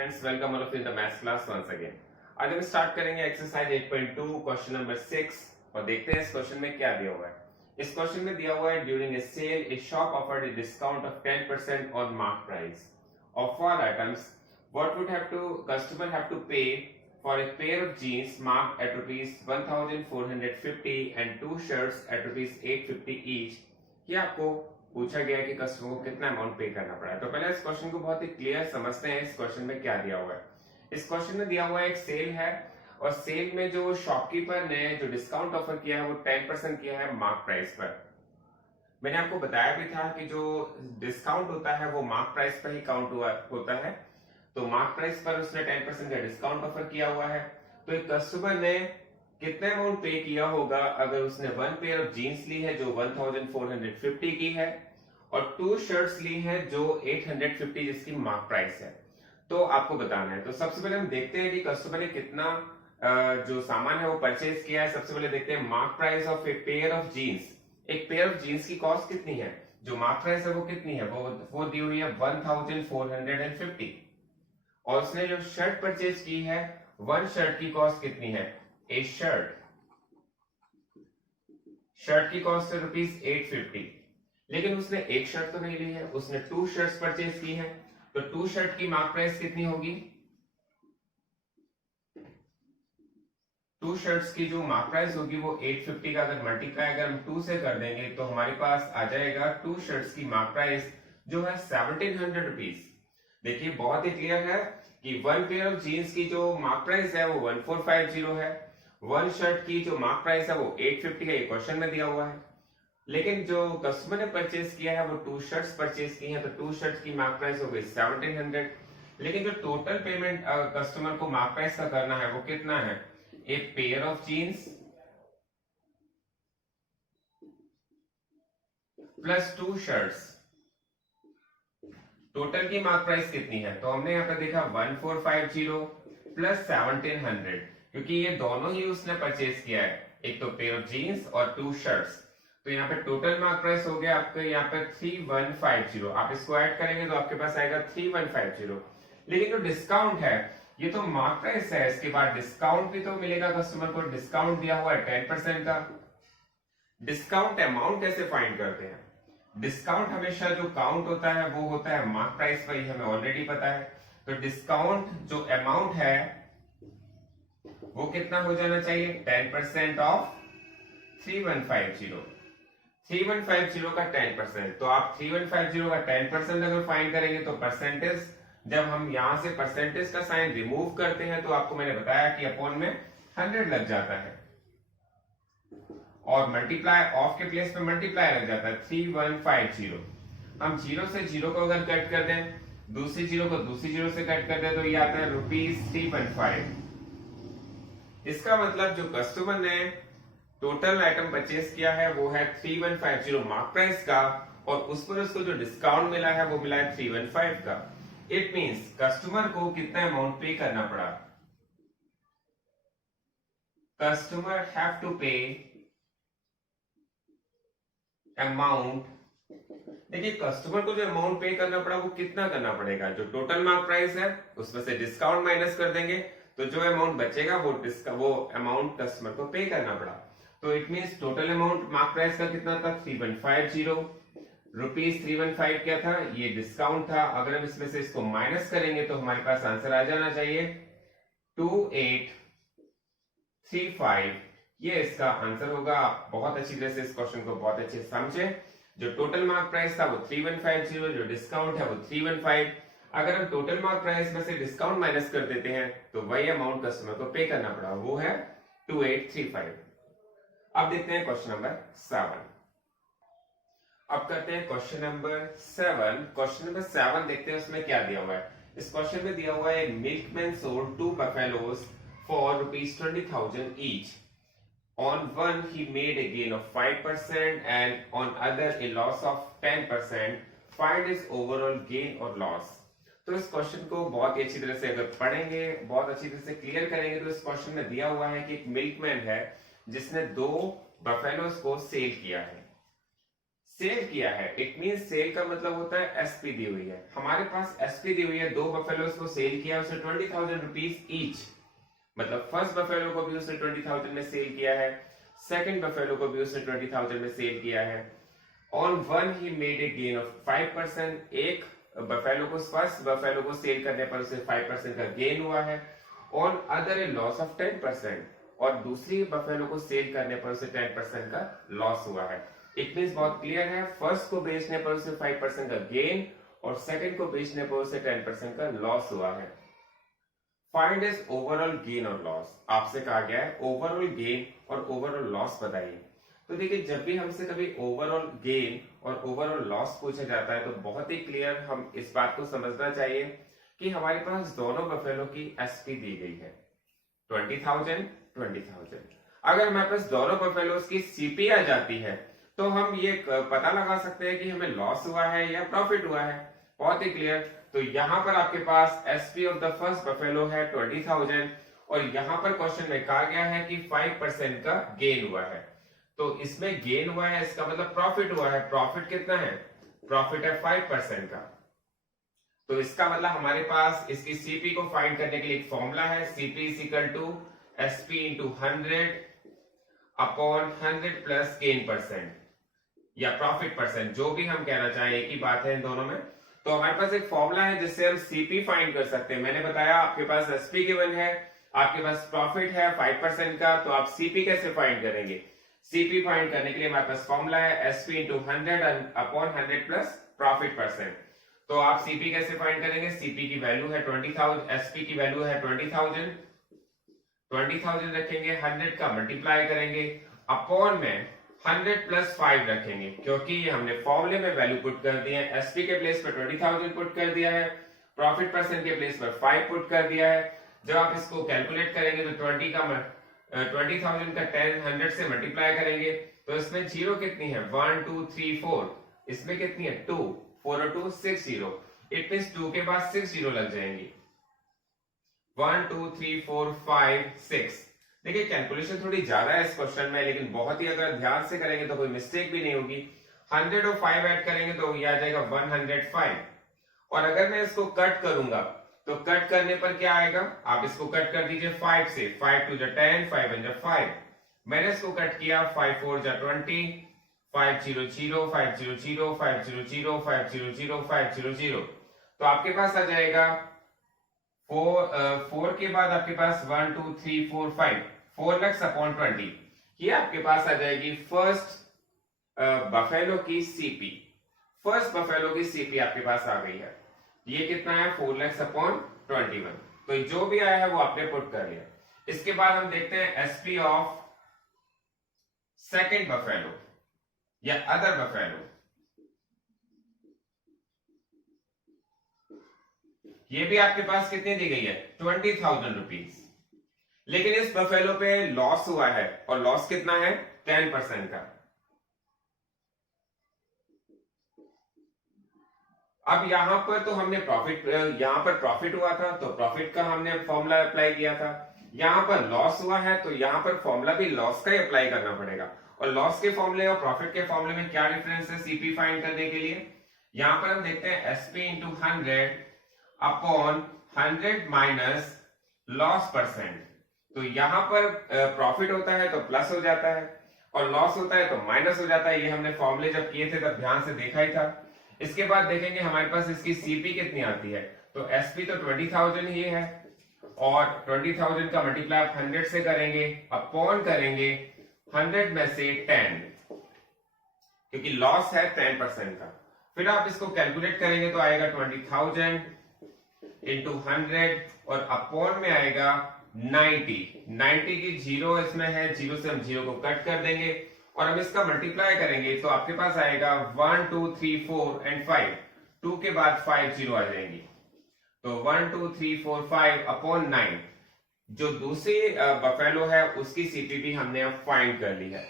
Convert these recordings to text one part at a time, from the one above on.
Friends, welcome all of in the maths class once again. आज हम start करेंगे exercise 8.2 question number 6 और देखते हैं इस क्वेश्चन में क्या दिया हुआ है। इस क्वेश्चन में दिया हुआ है during a sale a shop offered a discount of 10% on mark price of all items. What would have to customer have to pay for a pair of jeans marked at ₹1450 and two shirts at ₹850 each. ये आपको पूछा गया कि customer को कितना amount पे करना पड़ा है। तो पहले इस क्वेश्चन को बहुत ही क्लियर समझते हैं। इस क्वेश्चन में क्या दिया हुआ है। इस क्वेश्चन में दिया हुआ है एक सेल है और सेल में जो शॉपकीपर ने जो डिस्काउंट ऑफर किया है वो 10% किया है मार्क प्राइस पर। मैंने आपको बताया भी था कि जो डिस्काउंट होता है वो मार्क प्राइस पर ही काउंट होता है। तो मार्क प्राइस पर उसने 10% का डिस्काउंट ऑफर किया हुआ है। तो एक कस्टमर ने कितने अमाउंट पे किया होगा अगर उसने वन पेयर ऑफ जीन्स ली है जो 1450 की है और टू शर्ट्स ली है जो 850 जिसकी मार्क प्राइस है। तो आपको बताना है। तो सबसे पहले हम देखते हैं कि कस्टमर ने कितना जो सामान है वो परचेज किया है। सबसे पहले देखते हैं mark price of a pair of jeans. एक पेयर ऑफ जीन्स की कॉस्ट कितनी है, जो मार्क प्राइस है वो कितनी है, वो दी हुई है 1450 और उसने जो शर्ट परचेज की है वन शर्ट की कॉस्ट कितनी है, ए शर्ट की कॉस्ट है ₹850। लेकिन उसने एक शर्ट तो नहीं ली है, उसने टू शर्ट्स परचेज की है। तो टू शर्ट की मार्क प्राइस कितनी होगी, टू शर्ट्स की जो मार्क प्राइस होगी वो 850 का अगर मल्टीप्लाई अगर हम 2 से कर देंगे तो हमारे पास आ जाएगा टू शर्ट्स की मार्क प्राइस जो है ₹1700। देखिए बहुत ही क्लियर है कि वन पेयर ऑफ जीन्स की जो मार्क प्राइस है वो 1450 है, वन शर्ट की जो मार्क प्राइस है वो 850 है। ये क्वेश्चन में दिया हुआ है। लेकिन जो कस्टमर ने परचेज किया है वो टू शर्ट्स परचेज की हैं, तो टू शर्ट्स की मार्क प्राइस हो गई 1700। लेकिन जो टोटल पेमेंट कस्टमर को मार्क प्राइस का करना है वो कितना है, a pair of jeans plus two shirts, total की मार्क प्राइस कितनी है। तो हमने यहाँ पे देखा 1450 प्लस 1700, क्योंकि ये दोनों ही उसने परचेज किया है, एक तो पेयर ऑफ जीन्स और टू शर्ट्स। तो यहाँ पे टोटल मार्क प्राइस हो गया आपके यहाँ पे 3150। आप इसको ऐड करेंगे तो आपके पास आएगा 3150। लेकिन जो डिस्काउंट है ये तो मार्क प्राइस है, इसके बाद डिस्काउंट भी तो मिलेगा कस्टमर को। डिस्काउंट दिया हुआ है 10% का। डिस्काउंट अमाउंट कैसे फाइंड करते हैं, डिस्काउंट हमेशा जो काउंट होता है वो होता है मार्क प्राइस पर, हमें ऑलरेडी पता है। तो डिस्काउंट जो अमाउंट है वो कितना हो जाना चाहिए, 10% ऑफ 3150। 3150 का 10%। तो आप 3150 का 10% अगर फाइंड करेंगे तो परसेंटेज, जब हम यहां से परसेंटेज का साइन रिमूव करते हैं तो आपको मैंने बताया कि अपॉन में 100 लग जाता है और मल्टीप्लाई ऑफ के प्लेस पे मल्टीप्लाई लग जाता है 3150। हम जीरो से जीरो को अगर कट कर दें, दूसरी जीरो को दूसरी जीरो से कट कर दें तो ये आता है ₹315। इसका मतलब जो कस्टमर ने टोटल आइटम परचेज किया है वो है 3150 मार्क प्राइस का और उस पर उसको जो डिस्काउंट मिला है वो मिला है 315 का। इट मींस कस्टमर को कितना अमाउंट पे करना पड़ा, कस्टमर हैव टू पे अमाउंट। देखिए कस्टमर को जो अमाउंट पे करना पड़ा वो कितना करना पड़ेगा, जो टोटल मार्क प्राइस है उसमें से डिस्काउंट माइनस कर देंगे तो जो अमाउंट बचेगा वो अमाउंट कस्टमर को पे करना पड़ा। तो it means total amount mark price का कितना था, 3150 रुपीज। 315 क्या था, ये डिस्काउंट था। अगर हम इसमें से इसको माइनस करेंगे तो हमारे पास आंसर आ जाना चाहिए 2835। ये इसका आंसर होगा। आप बहुत अच्छी तरह से इस क्वेश्चन को बहुत अच्छे से समझे। जो टोटल मार्क प्राइस था वो 3150, जो डिस्काउंट है वो 315। अगर हम टोटल मार्क प्राइस में से डिस्काउंट माइनस कर देते हैं तो वही अमाउंट कस्टमर को पे करना पड़ा, वो है 2835। अब देखते हैं क्वेश्चन नंबर 7। अब करते हैं क्वेश्चन नंबर 7। क्वेश्चन नंबर 7 देखते हैं उसमें क्या दिया हुआ है। इस क्वेश्चन में दिया हुआ है milkman sold 2 buffaloes for ₹20,000 each. On one he made a gain of 5% and on other a loss of 10%. Find his overall gain or loss. तो इस क्वेश्चन को बहुत ही अच्छी तरह से अगर पढ़ेंगे, बहुत अच्छी तरह से क्लियर करेंगे तो इस क्वेश्चन में दिया हुआ है कि एक मिल्कमैन है जिसने 2 बफेलोज को सेल किया है। सेल किया है, इट मीन सेल का मतलब होता है एसपी दी हुई है। हमारे पास एसपी दी हुई है, 2 बफेलोज को सेल किया, उसे 20,000 रुपीज ईच, मतलब फर्स्ट बफेलो को भी उसने 20,000 में सेल किया है, सेकंड बफेलो को भी उसने 20,000 में सेल किया है। On one he made a gain of 5%, एक बफेलो को, फर्स्ट बफेलो को सेल करने पर उसे 5% का गेन हुआ है। On other A loss of 10%, और दूसरी बफेलो को सेल करने पर उसे 10% का लॉस हुआ है। इट मींस बहुत क्लियर है, फर्स्ट को बेचने पर उसे 5% का गेन और सेकंड को बेचने पर उसे 10% का लॉस हुआ है। फाइंड इज ओवरऑल गेन और लॉस, आपसे कहा गया है ओवरऑल गेन और ओवरऑल लॉस बताइए। तो देखिए, जब भी हमसे कभी ओवरऑल गेन और ओवरऑल लॉस पूछा जाता है तो बहुत ही क्लियर हम इस बात को समझना चाहिए कि हमारे पास दोनों बफेलो की एसपी दी गई है 20,000 20,000। अगर हमारे पास दोनों बफेलोज की सीपी आ जाती है तो हम ये पता लगा सकते हैं कि हमें लॉस हुआ है या प्रॉफिट हुआ है। बहुत ही क्लियर। तो यहां पर आपके पास SP of the first buffalo है 20,000 और यहां पर क्वेश्चन में कहा गया है कि 5% का गेन हुआ है। तो इसमें गेन हुआ है, इसका मतलब प्रॉफिट हुआ है। प्रॉफिट कितना है? प्रॉफिट है 5% का। तो इसका मतलब हमारे पास इसकी सीपी को फाइंड करने के लिए एक फॉर्मूला है, CP is equal to SP into 100 upon 100 plus gain percent या प्रॉफिट परसेंट, जो भी हम कहना चाहें, एक ही बात है इन दोनों में। तो हमारे पास एक फॉर्मूला है जिससे हम सीपी फाइंड कर सकते हैं। मैंने बताया आपके पास एसपी गिवन है, आपके पास प्रॉफिट है 5% का, तो आप सीपी कैसे फाइंड करेंगे? सीपी फाइंड करने के लिए हमारे पास फॉर्मूला है SP into 100 upon 100 plus profit percent. तो आप सीपी कैसे फाइंड करेंगे? सीपी की वैल्यू है 20,000, एसपी की वैल्यू है 20,000 रखेंगे, 100 का मल्टीप्लाई करेंगे, अपॉन में 100 प्लस 5 रखेंगे, क्योंकि ये हमने फॉर्मूले में वैल्यू पुट कर दी है। एसपी के प्लेस पर 20,000 पुट कर दिया है, प्रॉफिट परसेंट के प्लेस पर 5 पुट कर दिया है। जब आप इसको कैलकुलेट करेंगे तो 20,000 का 10 100 से मल्टीप्लाई करेंगे तो इसमें जीरो कितनी है? 1 2 3 4, इसमें कितनी है? 2, 4 और 2 6 जीरो। इट मींस 2 के बाद 6 जीरो लग जाएंगी। 1 2 3 4 5 6। देखिए, कैलकुलेशन थोड़ी ज्यादा है इस क्वेश्चन में, लेकिन बहुत ही अगर ध्यान से करेंगे तो कोई मिस्टेक भी नहीं होगी। 100 और 5 ऐड करेंगे तो ये आ जाएगा 105। और अगर मैं इसको कट करूंगा तो कट करने पर क्या आएगा? आप इसको कट कर दीजिए 5 से, 5 2 10, 5 1 5। मैंने इसको कट किया, 5 4 20, 5 0 0, 5 0 0, 5 0 0, 5 0 0, 5 0 0। तो आपके पास आ जाएगा 4 के बाद आपके पास 1 2 3 4 5, 4 lakhs अपॉन 20। ये आपके पास आ जाएगी फर्स्ट बफेलो की सीपी। फर्स्ट बफेलो की सीपी आपके पास आ गई है। ये कितना है? 4 lakhs अपॉन 21। तो जो भी आया है वो आपने पुट कर लिया। इसके बाद हम देखते हैं एसपी ऑफ सेकंड बफेलो या अदर बफेलो। ये भी आपके पास कितनी दी गई है? 20,000 रुपीज। लेकिन इस बफेलो पे लॉस हुआ है, और लॉस कितना है? 10% का। अब यहां पर तो हमने प्रॉफिट, यहां पर प्रॉफिट हुआ था तो प्रॉफिट का हमने फॉर्मूला अप्लाई किया था। यहां पर लॉस हुआ है तो यहां पर फॉर्मूला भी लॉस का ही अप्लाई करना पड़ेगा। और लॉस के फॉर्मूले और प्रॉफिट के फॉर्मूले में क्या डिफरेंस है सीपी फाइंड करने के लिए? यहां पर हम देखते हैं SP into 100 upon 100 minus loss percent. तो यहां पर प्रॉफिट होता है तो प्लस हो जाता है और लॉस होता है तो माइनस हो जाता है। ये हमने फॉर्मूले जब किए थे तब ध्यान से देखा ही था। इसके बाद देखेंगे हमारे पास इसकी सीपी कितनी आती है। तो एसपी तो 20,000 ही है और 20,000 का मल्टीप्लाई आप 100 से करेंगे, अपॉन करेंगे 100 में से 10, क्योंकि लॉस है 10% का। फिर आप इसको कैलकुलेट करेंगे तो आएगा 20,000 इंटू 100 और अपॉन में आएगा 90 की जीरो इसमें है, जीरो से हम जीरो को कट कर देंगे और हम इसका मल्टीप्लाई करेंगे तो आपके पास आएगा 1 2 3 4 एंड 5। 2 के बाद 5 जीरो आ जाएंगी। तो 1 2 3 4 5 अपॉन 9। जो दूसरी बफेलो है उसकी सीपी भी हमने अब फाइंड कर ली है।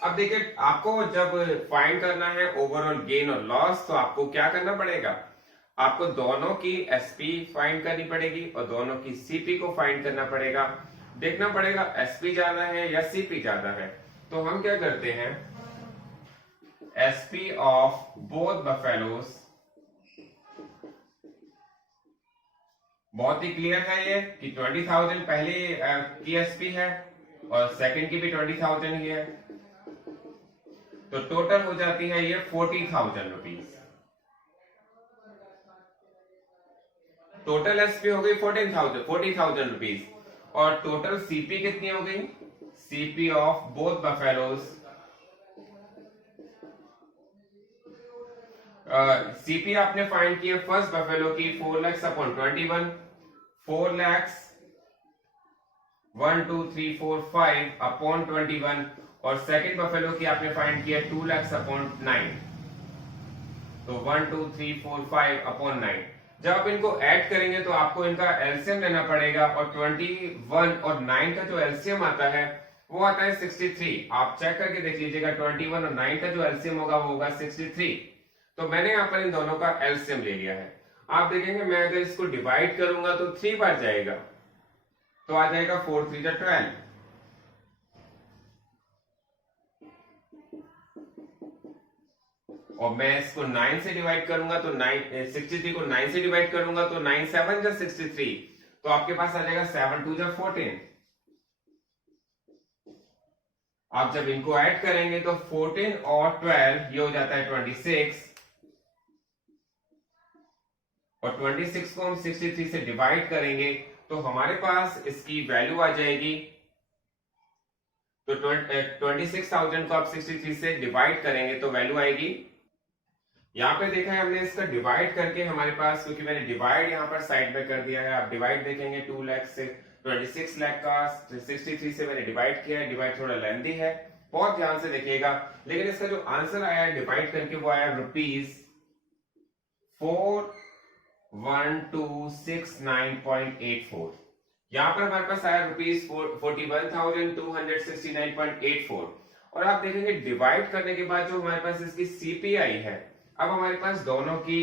अब देखिए, आपको जब फाइंड करना है ओवरऑल गेन और लॉस तो आपको क्या करना पड़ेगा? आपको दोनों की एसपी फाइंड करनी पड़ेगी और दोनों की सीपी को फाइंड करना पड़ेगा। देखना पड़ेगा एसपी ज्यादा है या सीपी ज्यादा है। तो हम क्या करते हैं, SP of both buffaloes, बहुत ही क्लियर है ये कि 20,000 पहले की SP है और सेकंड की भी 20,000 ही है, तो टोटल हो जाती है ये 40,000 रुपीज। टोटल एसपी हो गई 40,000 रुपीज और टोटल सीपी कितनी हो गई? CP of both buffaloes, CP आपने फाइंड किया फर्स्ट बफेलो की 4 lakhs अपॉन 21, 4 lakhs 1 2 3 4 5 अपॉन 21 और सेकंड बफेलो की आपने फाइंड किया 2 lakhs अपॉन 9, तो 1 2 3 4 5 अपॉन 9। जब आप इनको ऐड करेंगे तो आपको इनका एलसीएम लेना पड़ेगा और 21 और 9 का जो एलसीएम आता है वो आता है 63। आप चेक करके देख लीजिएगा 21 और 9 का जो एलसीएम होगा वो होगा 63। तो मैंने यहाँ पर इन दोनों का एलसीएम ले लिया है। आप देखेंगे मैं अगर इसको डिवाइड करूंगा तो 3 बार जाएगा, तो आ जाएगा 4 3 12। और मैं इसको 9 से डिवाइड करूंगा तो 63 को 9 से डिवाइड करूंगा तो 9 7 जा 63, तो आपके पास आ जाएगा 7 2 जा 14। आप जब इनको ऐड करेंगे तो 14 और 12 ये हो जाता है 26 और 26 को हम 63 से डिवाइड करेंगे तो हमारे पास इसकी वैल्यू आ जाएगी, तो 26,000 को आप 63 से डिवाइड करेंगे तो वैल्यू आएगी, यहाँ पे देखा है हमने इसका डिवाइड करके हमारे पास, क्योंकि मैंने डिवाइड यहाँ पर साइड में कर दिया है, आप डिवाइड देखेंगे 2 लाख से 26 लाख का 63 से मैंने डिवाइड किया है। डिवाइड थोड़ा लेंथी है, बहुत ध्यान से देखिएगा, लेकिन इसका जो आंसर आया डिवाइड करके वो आया ₹41,269.84। यहाँ पर हमारे पास आया ₹41,269.84। और आप देखेंगे डिवाइड करने के बाद जो हमारे पास इसकी सीपीआई है, अब हमारे पास दोनों की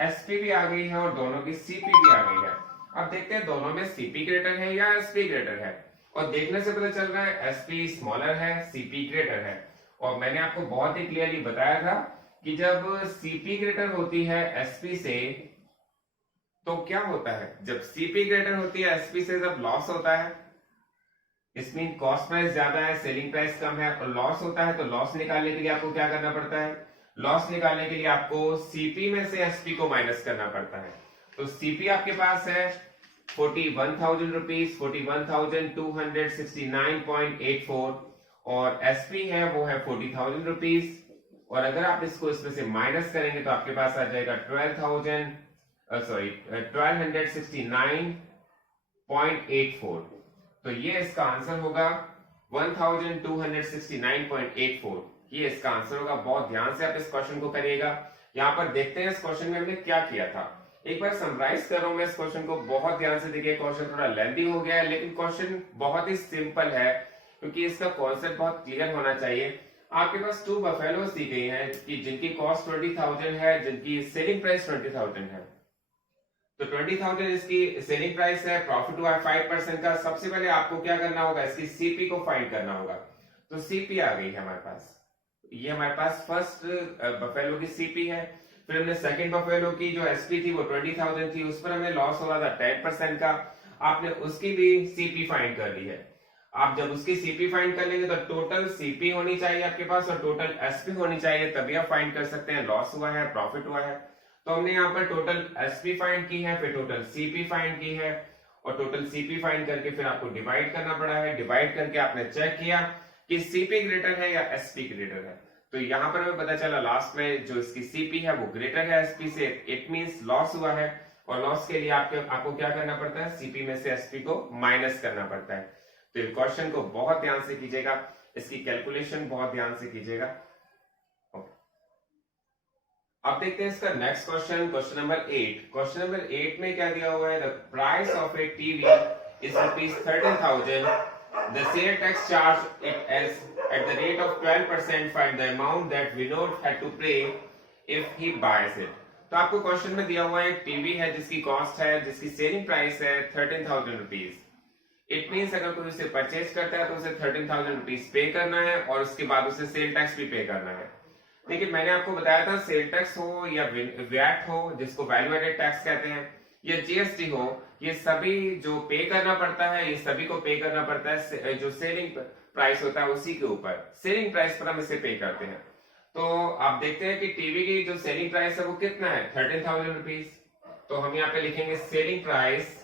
एसपी भी आ गई है और दोनों की सीपी भी आ गई है। अब देखते हैं दोनों में सीपी ग्रेटर है या एसपी ग्रेटर है, और देखने से पता चल रहा है एसपी स्मॉलर है, सीपी ग्रेटर है। और मैंने आपको बहुत ही क्लियरली बताया था कि जब सीपी ग्रेटर होती है एसपी से तो क्या होता है, जब सीपी ग्रेटर होती है एसपी से जब लॉस होता है, इसमें कॉस्ट प्राइस ज्यादा है, सेलिंग प्राइस कम है और लॉस होता है, तो लॉस निकालने के लिए आपको क्या करना पड़ता है? लॉस निकालने के लिए आपको सीपी में से एसपी को माइनस करना पड़ता है। तो सीपी आपके पास है 41,000 रुपीज, 41,269.84 और एसपी है वो है 40,000 रुपीज। और अगर आप इसको इसमें से माइनस करेंगे तो आपके पास आ जाएगा 1269.84। तो ये इसका आंसर होगा 1269.84, ये इसका आंसर होगा। बहुत ध्यान से आप इस क्वेश्चन को करिएगा। यहाँ पर देखते हैं इस क्वेश्चन में हमने क्या किया था। एक बार समराइज कर रहा हूं मैं इस क्वेश्चन को, बहुत ध्यान से देखिए। क्वेश्चन थोड़ा लेंथी हो गया है लेकिन क्वेश्चन बहुत ही सिंपल है, क्योंकि इसका कॉन्सेप्ट बहुत क्लियर होना चाहिए। आपके पास 2 बफेलोज दी गई हैं कि जिनकी कॉस्ट 20,000 है, जिनकी सेलिंग प्राइस 20,000 है। तो 20,000 इसकी सेलिंग प्राइस है, प्रॉफिट हुआ है 5% का। सबसे पहले आपको क्या करना होगा, इसकी सीपी को फाइंड करना होगा। तो सीपी आ गई है हमारे पास, ये हमारे पास फर्स्ट बफेलो की सीपी है। फिर हमने सेकंड बफेलो की जो एसपी थी वो 20,000 थी, उस पर हमें लॉस हो रहा था 10% का, आपने उसकी भी सीपी फाइंड कर ली है। आप जब उसकी सीपी फाइंड कर लेंगे तो टोटल सीपी होनी चाहिए आपके पास और टोटल एसपी होनी चाहिए, तभी आप फाइंड कर सकते हैं लॉस हुआ है प्रॉफिट हुआ है। तो हमने यहाँ पर टोटल एसपी फाइंड की है, फिर टोटल सीपी फाइंड की है और टोटल सीपी फाइंड करके फिर आपको डिवाइड करना पड़ा है। डिवाइड करके आपने चेक किया कि सीपी ग्रेटर है या एसपी ग्रेटर है। तो यहाँ पर हमें पता चला लास्ट में जो इसकी सीपी है वो ग्रेटर है एसपी से, इट मींस लॉस हुआ है। और लॉस के लिए आपको क्या करना पड़ता है, सीपी में से एसपी को माइनस करना पड़ता है। तो इस क्वेश्चन को बहुत ध्यान से कीजिएगा, इसकी कैलकुलेशन बहुत ध्यान से कीजिएगा। अब देखते हैं इसका next question, question number 8। Question number 8 में क्या दिया हुआ है, the price of a TV is ₹13,000, the sale tax charge it as at the rate of 12%, find the amount that Vinod had to pay if he buys it। तो आपको question में दिया हुआ है एक टीवी है जिसकी कॉस्ट है, जिसकी सेलिंग प्राइस है 13,000 रुपीज। इट मीन्स अगर कोई उसे परचेज करता है तो उसे 13,000 रुपीज पे करना है और उसके बाद उसे सेल टैक्स भी पे करना है। देखिए मैंने आपको बताया था सेल टैक्स हो या वैट हो जिसको वैल्यू एडेड टैक्स कहते हैं या जीएसटी हो, ये सभी जो पे करना पड़ता है ये सभी को पे करना पड़ता है जो सेलिंग प्राइस होता है उसी के ऊपर, सेलिंग प्राइस पर हम इसे पे करते हैं। तो आप देखते हैं कि टीवी की जो सेलिंग प्राइस है वो कितना है 13,000 रुपीज। तो हम यहाँ पे लिखेंगे selling price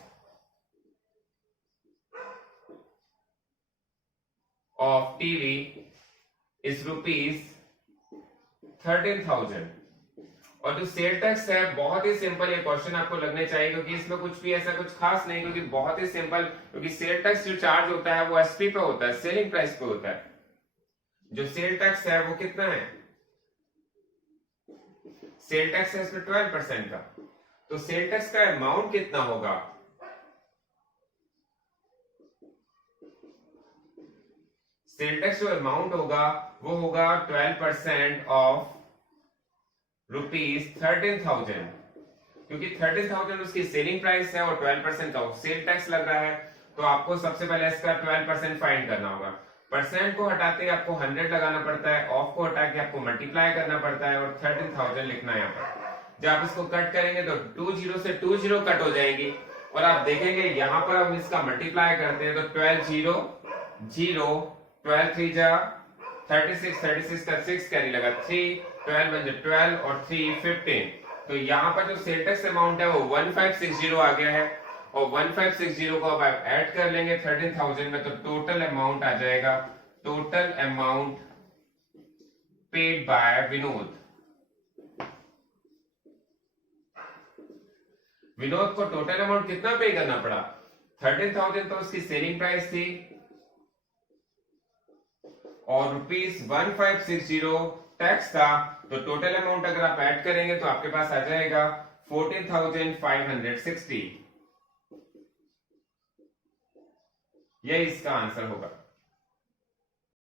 of TV is rupees 13,000। और जो सेल टैक्स है बहुत ही सिंपल, ये क्वेश्चन आपको लगने चाहिए क्योंकि इसमें कुछ भी ऐसा कुछ खास नहीं, क्योंकि बहुत ही सिंपल, क्योंकि सेल टैक्स जो चार्ज होता है वो एसपी पे होता है, सेलिंग प्राइस पे होता है। जो सेल टैक्स है वो कितना है, सेल टैक्स है इसमें 12% का। तो सेल टैक्स का अमाउंट कितना होगा, सेल टैक्स जो अमाउंट होगा वो होगा 12% ऑफ रुपीज 13,000, क्योंकि 13,000 उसकी सेलिंग प्राइस है और 12% का सेल टैक्स लग रहा है। तो आपको सबसे पहले इसका 12% फाइंड करना होगा। परसेंट को हटाते ही आपको 100 लगाना पड़ता है, ऑफ को हटा के आपको मल्टीप्लाई करना पड़ता है और 13,000 लिखना है यहाँ पर। जब आप इसको कट करेंगे तो 20 से 20 कट हो जाएंगी और आप देखेंगे यहाँ पर हम इसका मल्टीप्लाई करते हैं तो 12 0 0 12 3 जा 36, 36 का 6 कैरी लगा 3, 12 बन 12 और 3 15। तो यहाँ पर जो सेल टैक्स अमाउंट है वो 1560 आ गया है और 1560 को अब आप ऐड कर लेंगे 13,000 में तो टोटल अमाउंट आ जाएगा, total amount paid by Vinod. Vinod को टोटल अमाउंट कितना पे करना पड़ा, 13,000 तो उसकी सेलिंग प्राइस थी और रुपीज 1560 टैक्स था। तो टोटल अमाउंट अगर आप ऐड करेंगे तो आपके पास आ जाएगा 14,560। यही इसका आंसर होगा।